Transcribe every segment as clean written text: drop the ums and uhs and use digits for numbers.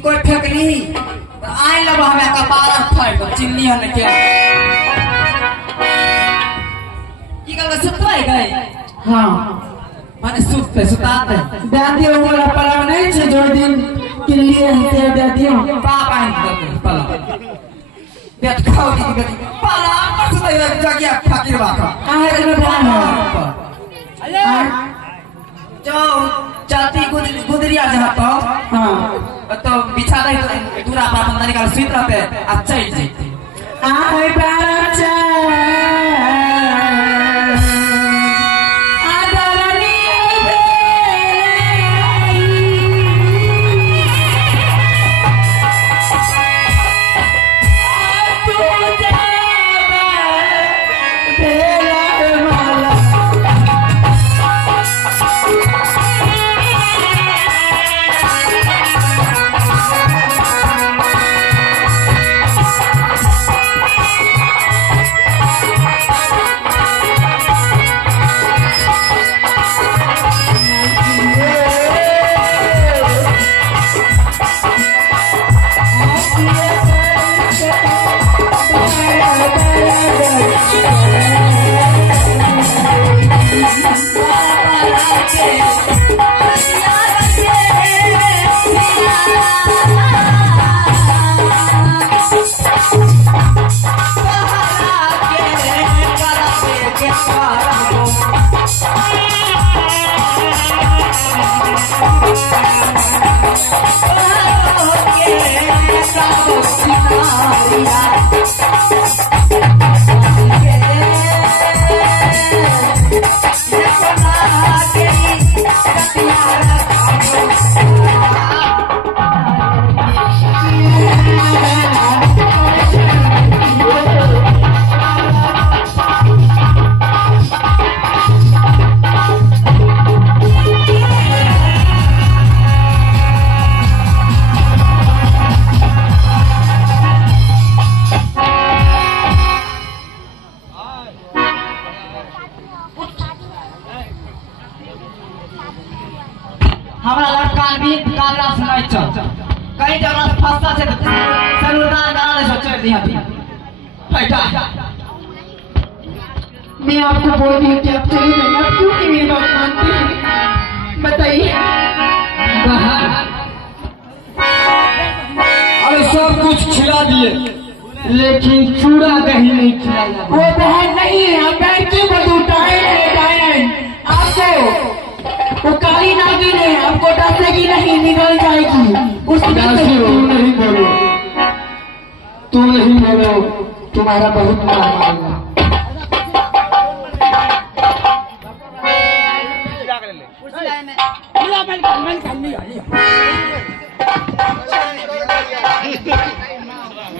कोई फेंकली आए लब हमें कपार फट चिन्नी हन क्या की कल सुतवा गए हां माने सुते सुताते दादी वाला पलाव नहीं छे जोड़ दिन के लिए हते दादी पापा पलाव बेट खाओ दी पलाव पर सुते जगिया फकीर बाका काहे रे प्लान है जो जाति गुदरिया जहां तो हां तो बिछा दे दूरा पर अंदर का स्वीट रहते अच्छा ही जी आए बाचा आदरनी हमारा लड़का भी काला सुनाई चल कई जगह फंसा से सनुदान गाना ले सोच दिया बैठा मैं आपको बोल रही हूँ कि आप चली जाइए आप क्यों नहीं मेरी बात मानते हैं बताइए अरे सब कुछ खिला दिए लेकिन चूड़ा दही नहीं खिलाया वो बहन नहीं है आप बैठ क्यों बदू डायन आपको वो काली नागिन है आपको डसेगी नहीं निकल जाएगी उसकी तू नहीं बोलो तू नहीं बोलो तुम्हारा बहुत मार मारेगा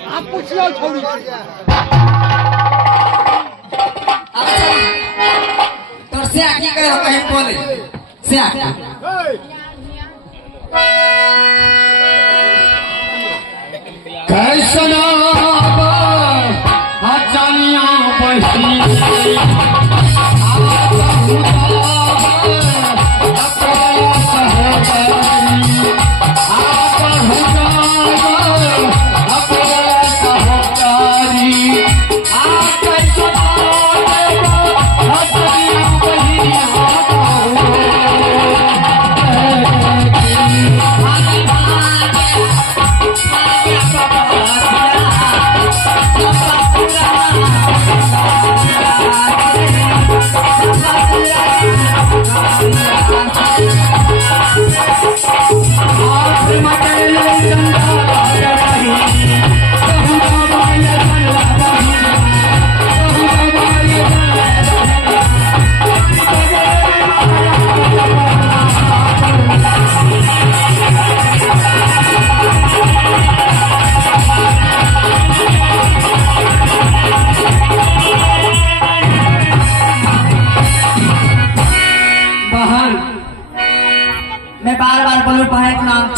आप पूछ लो छोड़ी तो से आगे कहे कहीं बोले से आगे कैसना हजानिया बही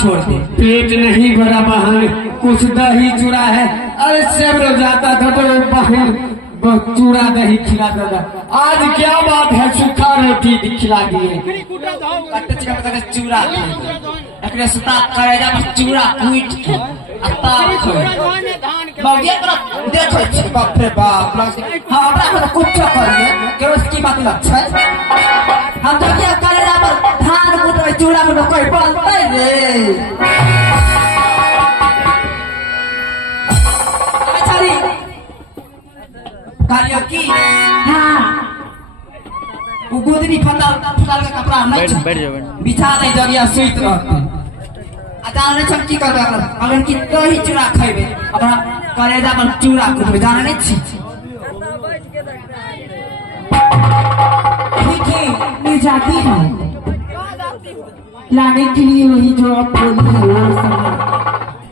छोड़ दे पेट नहीं भरा बहन कुछ दही चूड़ा है अरे सब जाता था तो बहन चूड़ा दही खिला देगा। आज क्या बात है, सूखा रोटी खिला दिए। चूड़ा एकरे सुता करेजा पर चूड़ा कूट के अतार खोए मौगिया पर देखो छे बाप रे बाप हां हमरा को कुछ करिए के उसकी बात लग छै। हम तो क्या करेजा पर धान कूटवे चूड़ा कूटवे कोई बोलते रे बेचारी कार्य की। हाँ वो गोदरी फटाल फटाल का कपड़ा नहीं बिछा दे जगह सुइत रहते जाने छम की कर अगर कि तो ही चूड़ा खइबे अपना करेजा पर चूड़ा कुटबे जाने नहीं छी। ठीक है मैं जाती हूँ लाने के लिए वही जो आप बोली है वो सब।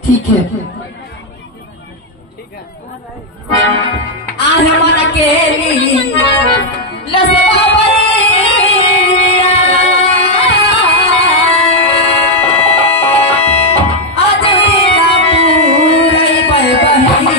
ठीक है आज मन अकेली लसवा बरिया आज ना पूरई बहनी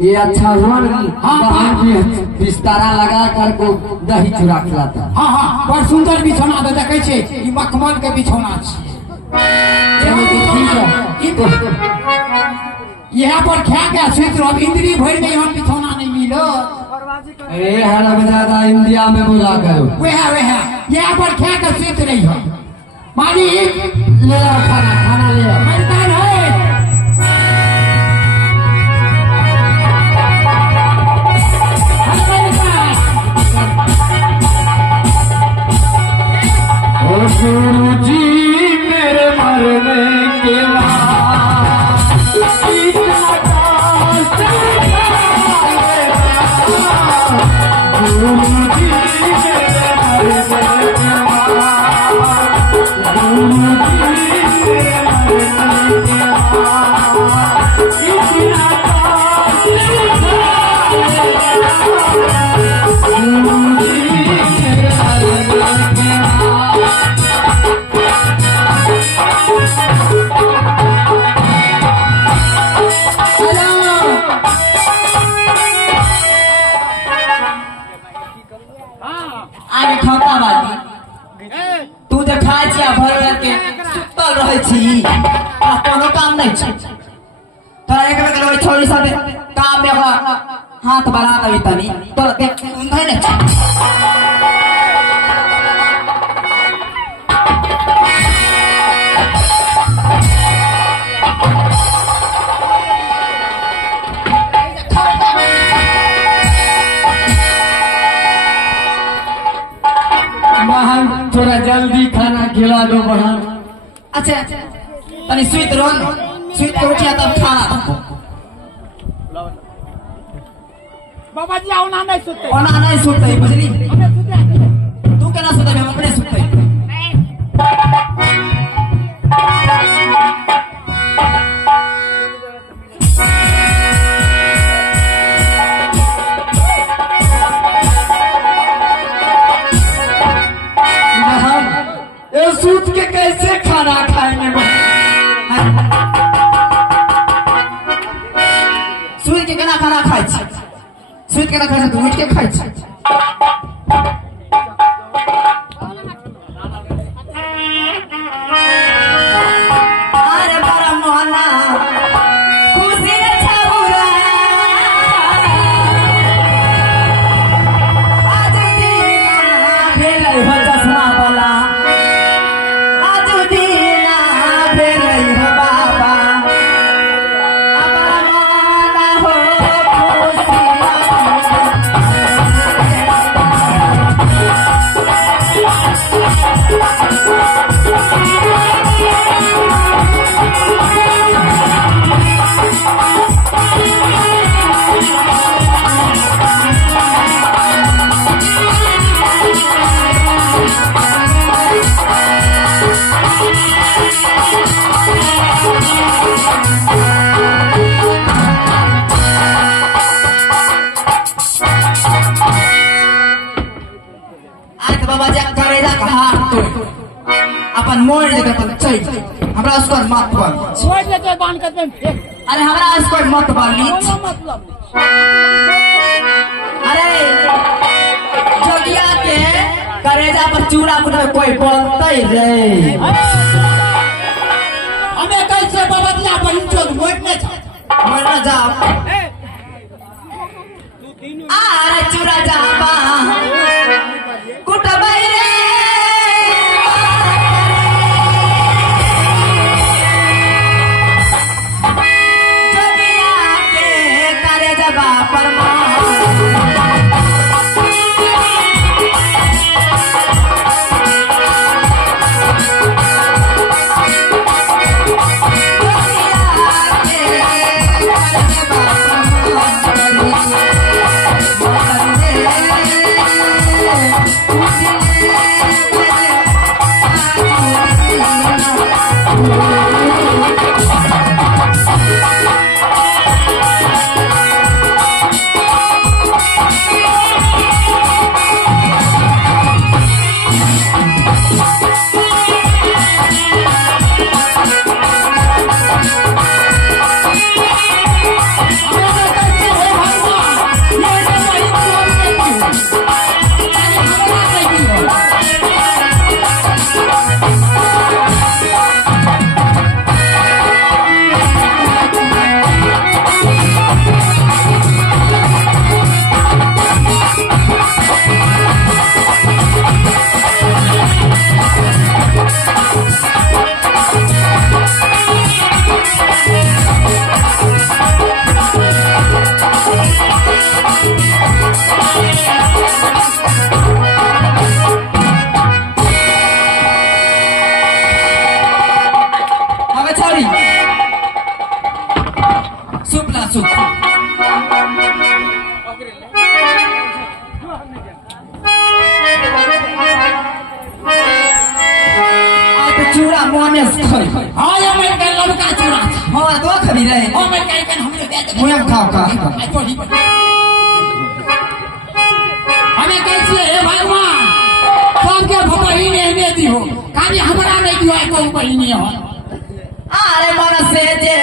ये अच्छा हुआ नहीं। हाँ बिस्तारा लगा कर को दही चूड़ा खिलाता। हाँ हाँ बड़ सुंदर बिछौना दे देखे छे ई मखमल के बिछौना छे। चलो तो ठीक है यहाँ पर खा के सुत रहो इंद्री भर में यहाँ बिछौना नहीं मिलो। अरे हरा ज्यादा इंडिया में बोला करो वे है यहाँ पर खा के सुत रही हो मालिक ले आओ खाना ले आओ। मेहमान है गुरु जी मेरे मरने के बाद इतना कष्ट गुरु जी मेरे मरने के बाद गुरु जी मेरे मरने के बाद इतना आगे खाता बाजी तू जो खाए छी भर भर के सुतल रहे छी कोनो काम नहीं छी तोरा एक बेर कहले छोरी साथे काम में हाथ बढ़ा दबी तनी तो देख उंधे नहीं छी। बहन थोड़ा जल्दी खाना खिला दो बहन। अच्छा तनी स्वीट रोल स्वीट के उठिया तब खाना बाबा जी औना नहीं सुते ओना नहीं सुते बुझली तू केना सुते हम अपने सुते। सूत के कैसे खाना खाएंगे सूत के केना खाना खाए छी सूत केना खाए तू उठ के खाए छी। अरे बड़ा मोहना खुशी रे छाबुरा बाबा जा करेजा का हाथ तो अपन मोड़ लेके अपन चल हमरा उसको मत बोल छोड़ दे तो बांध कर दे अरे हमरा उसको मत बोली मतलब अरे जोगिया के करेजा पर चूड़ा कुछ कोई बोलते रे हमें कैसे बबतिया पर चोट मरना जा अरे चूड़ा जाबा कुटबै रे जोगिया के करेजा पर चूड़ा मोने हाँ ये मैं कर लड़का चूड़ा हाँ तो खरी रहे हाँ मैं कहीं कहीं हमने दे दे मुझे खाओ का हमें कैसे है भगवान सबके भपही ने दी हो खाली हमारा नहीं दिया है कोई बही नहीं हो अरे मन से जे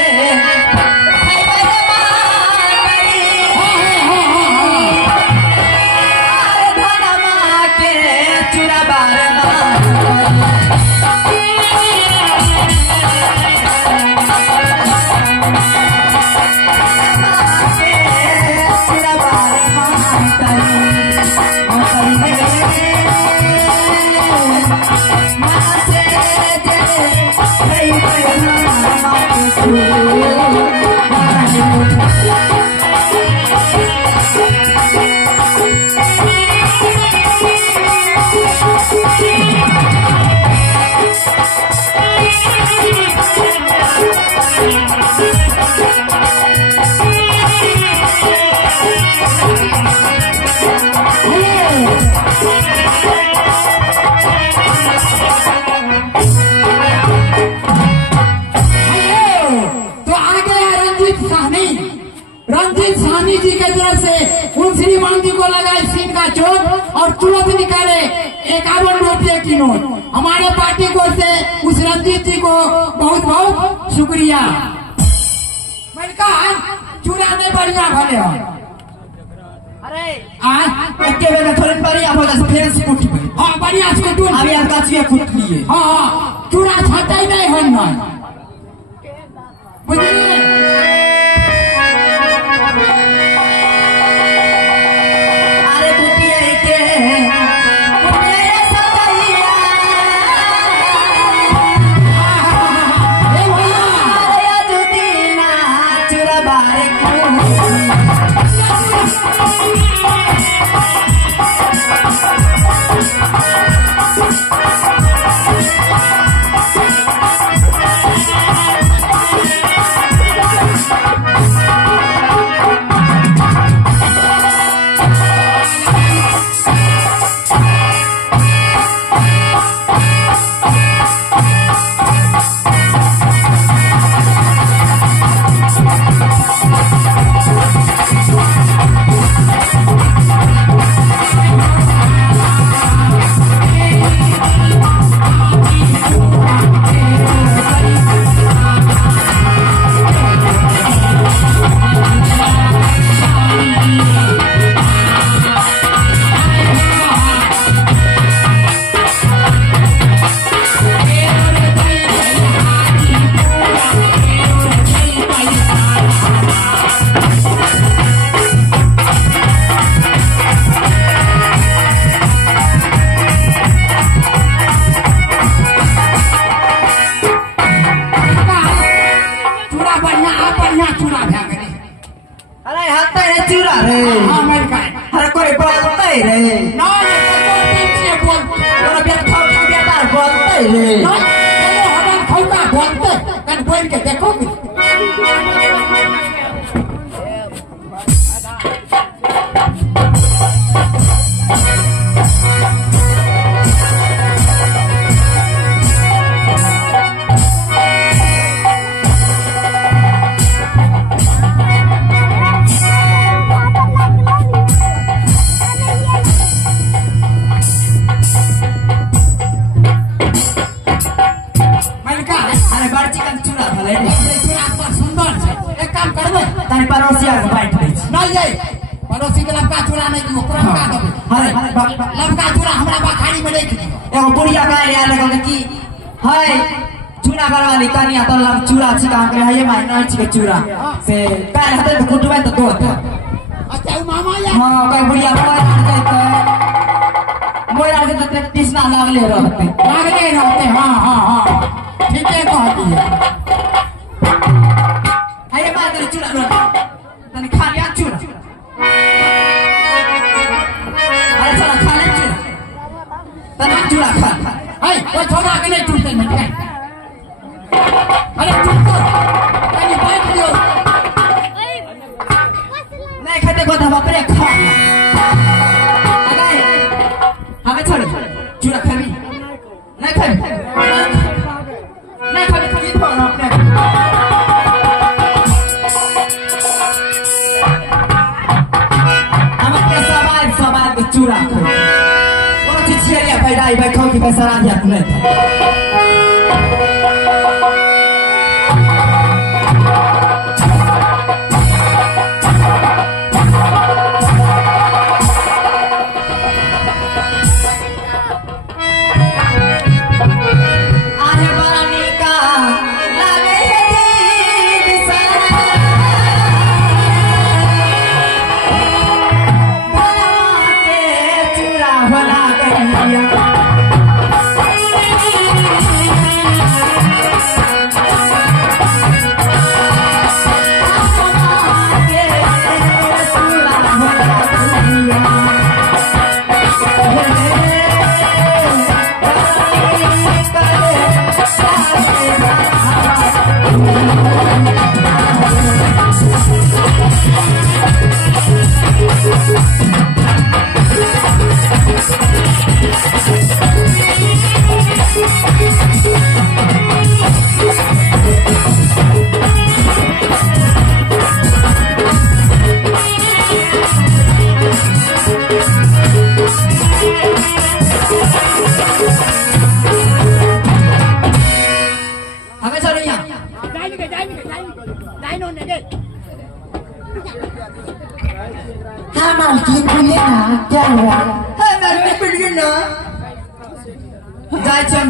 रंजीत साहनी जी की तरफ से उन श्रीमान जी को लगाए सीट का चोट और तुरंत निकाले 51 रुपये की नोट। हमारे पार्टी को से उस रंजीत जी को बहुत बहुत शुक्रिया। मैंने कहा चूड़ा नहीं बढ़िया भले हो अरे थोड़ी बढ़िया हो फिर स्कूट हाँ बढ़िया स्कूट अभी गाछिया फूट लिए हाँ चूड़ा छाटा ही नहीं होना बुझलिए बनते रे हमारे खौना बनते कन बोल के देखोगे पड़ोसिया के बैठ नहीं जाए पड़ोसी के लड़का चूड़ा नहीं दियो पुरनका देबे अरे लड़का चूड़ा हमरा बखारी में नहीं दियो एगो बुढ़िया कह रहा है कि हाय चूड़ा करवाली कनिया तो लम चूड़ा छिका के है माय न छिके चूड़ा से काल हते तो कुटबे तो दो अच्छा मामा या हां कई बुढ़िया मोय आड़ जाए तो मोय आड़ जाए तो तीसना लागले रहते हां हां ठीक है कहती है है माय तेरे चूड़ा रो तने खा लिया चूड़ा अरे चला खा ले चूड़ा तने चूड़ा खा हाय वो छोड़ा के नहीं टूटते नहीं अरे चुप कर कहीं बैठ लियो नहीं खाते को धबा पे खा अगर हमें छोड़ चूड़ा खाबी नहीं खाबी नहीं खाबी तो ये बोल अपने चूड़ा वो चिचिया पैदा ही बैठो कि पैसा आ जात नहीं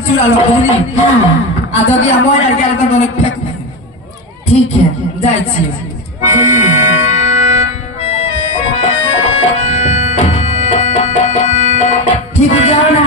चूड़ा लो आज मोर ठीक है जाए ठीक है जाओ ना